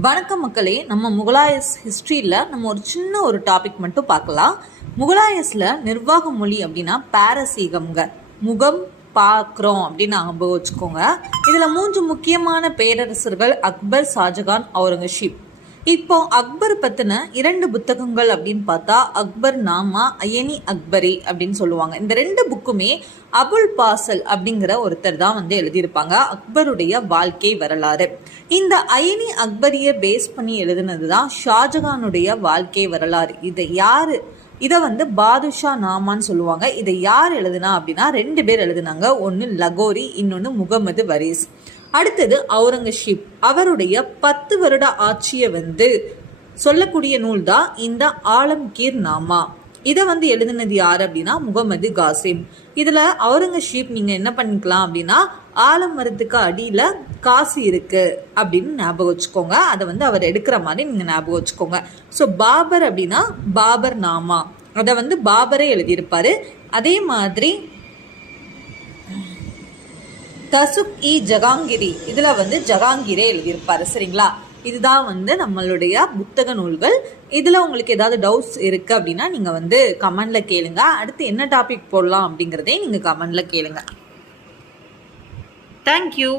வணக்கம் மக்களே. நம்ம முகலாயஸ் ஹிஸ்ட்ரியில் நம்ம ஒரு சின்ன ஒரு டாபிக் மட்டும் பார்க்கலாம். முகலாயஸில் நிர்வாக மொழி அப்படின்னா பாரசீகம்ங்க. முகம் பார்க்குறோம் அப்படின்னு ஞாபகம் வச்சுக்கோங்க. இதில் 3 முக்கியமான பேரரசர்கள் அக்பர், ஷாஜகான், அவுரங்கசீப். இப்போ அக்பர் பற்றின 2 புத்தகங்கள் அப்படின்னு பார்த்தா அக்பர் நாமா, அயனி அக்பரி அப்படின்னு சொல்லுவாங்க. இந்த 2 புக்குமே அபுல் பாசல் அப்படிங்கிற ஒருத்தர் தான் எழுதியிருப்பாங்க அக்பருடைய வாழ்க்கை வரலாறு. இந்த அயனி அக்பரியை பேஸ் பண்ணி எழுதுனது தான் ஷாஜகானுடைய வாழ்க்கை வரலாறு. இதை பாதுஷா நாமான்னு சொல்லுவாங்க. இதை யார் எழுதுனா அப்படின்னா 2 பேர் எழுதுனாங்க. ஒன்று லகோரி, இன்னொன்று முகமது வரிஸ். அடுத்தது அவுரங்கசீப். அவருடைய 10 வருட ஆட்சியை சொல்லக்கூடிய நூல் தான் இந்த ஆலம்கீர் நாமா. இதை எழுதுனது யார் அப்படின்னா முகமது காசிம். இதில் அவுரங்கசீப் நீங்கள் என்ன பண்ணிக்கலாம் அப்படின்னா ஆலமரத்துக்கு அடியில் காசு இருக்கு அப்படின்னு ஞாபகம் வச்சுக்கோங்க. அதை அவர் எடுக்கிற மாதிரி நீங்கள் ஞாபகம் வச்சுக்கோங்க. ஸோ பாபர் அப்படின்னா பாபர் நாமா, அதை பாபரே எழுதியிருப்பாரு. அதே மாதிரி தசுக் இ ஜகாங்கிரி, இதில் ஜகாங்கீரே எழுதியிருப்பாரு. சரிங்களா? இதுதான் நம்மளுடைய புத்தக நூல்கள். இதில் உங்களுக்கு ஏதாவது டவுட்ஸ் இருக்குது அப்படின்னா நீங்கள் கமெண்டில் கேளுங்க. அடுத்து என்ன டாபிக் போடலாம் அப்படிங்கிறதே நீங்கள் கமெண்டில் கேளுங்க. தேங்க்யூ.